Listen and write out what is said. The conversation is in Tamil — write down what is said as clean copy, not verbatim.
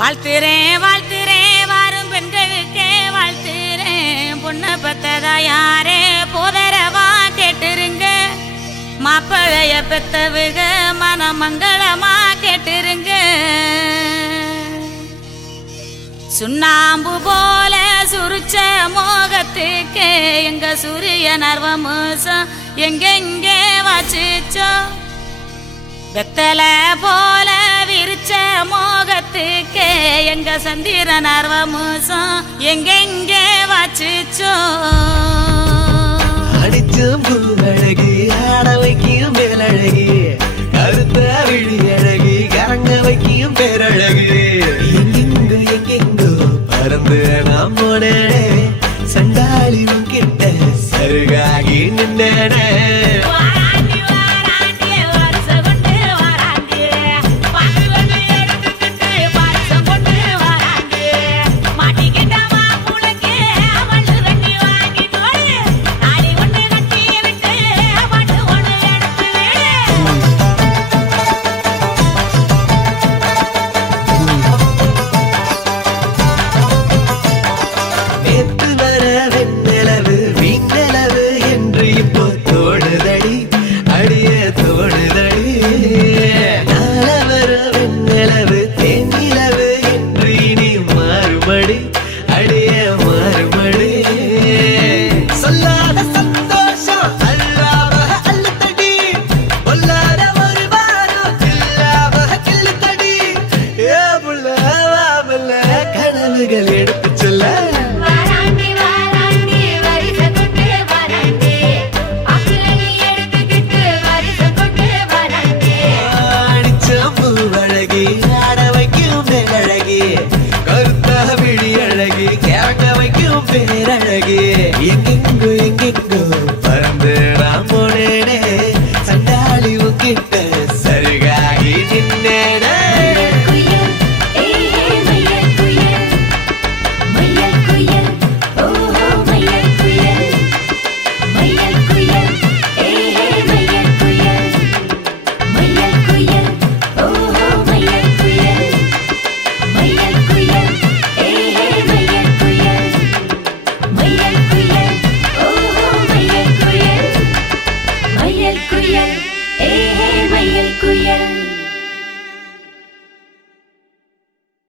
வாழ்த்துறேன் வாழ்த்துறேன் வாரும் பெண்களுக்கே வாழ்த்துறேன். பொண்ணை பெத்ததா யாரே போதரவா கேட்டுருங்க. மாப்பிளைய பெத்தவுக மனமங்களமா கேட்டுருங்க. சுண்ணாம்பு போல சுருச்ச மோகத்துக்கு எங்க சூரிய நர்வமோசம் எங்கெங்கே வாச்சிச்சோ. வெத்தல போல விரிச்ச மோகத்துக்கு எங்க சந்திர நர்வமோசம் எங்கெங்கே வாச்சிச்சோ. அடிச்சும் பூவழகி ஆட வைக்கும் மேலழகி கருத்த விழி அழகி கரங்க வைக்கும் பேரழகு. எங்கெங்கோ பறந்து நாம் போனே சண்டாளியும் கிட்ட சருகாகி நின்னே. தோடுதடி அடிய தோடுதடி